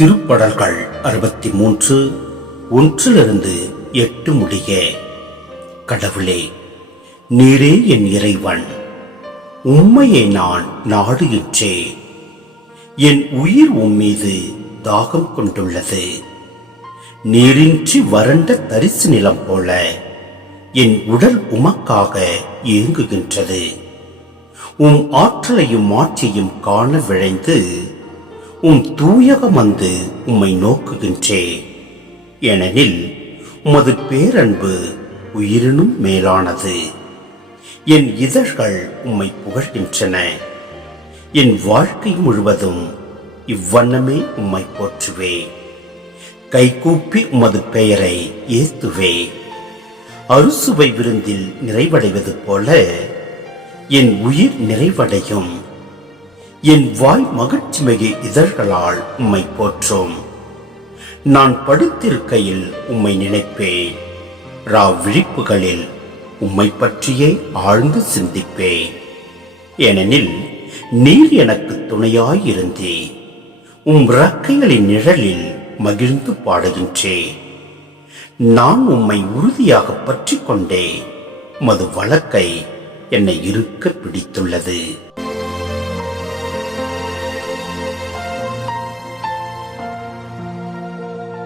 திருப்படல்கள் 63 1 8 முடிய. கடவுளே, நீரே என் இறைவன், உம்மையை நான் நாடுகின்றேன். என் உயிர் உம்மீது தாகம் கொண்டுள்ளது. நீரின்றி வறண்ட தரிசு நிலம் போல என் உடல் உமக்காக ஏங்குகின்றது. உம் ஆற்றலையும் ஆட்சியையும் காண விழைந்து உம் தூயகம் வந்து உம்மை நோக்குகின்றேன். ஏனெனில் உமது பேரன்பு உயிரினும் மேலானது. என் இதழ்கள் உம்மை புகழ்கின்றன. என் வாழ்க்கை முழுவதும் இவ்வண்ணமே உம்மை போற்றுவே. கைகூப்பி உமது பெயரை ஏத்துவே. அறுசுவை விருந்தில் நிறைவடைவது போல என் உயிர் நிறைவடையும். என் வாய் மகிழ்ச்சி மிகு இதழ்களால் உம்மை போற்றும். நான் படுத்திருக்கையில் உம்மை நினைப்பேன். விழிப்புகளில் உம்மை பற்றியே ஆழ்ந்து சிந்திப்பேன். ஏனெனில் நீர் எனக்கு துணையாயிருந்தே. உம் இறக்கைகளின் நிழலில் மகிழ்ந்து பாடுகின்றேன். நான் உம்மை உறுதியாக பற்றி கொண்டே. உமது வலக்கை என்னை இருக்க பிடித்துள்ளது.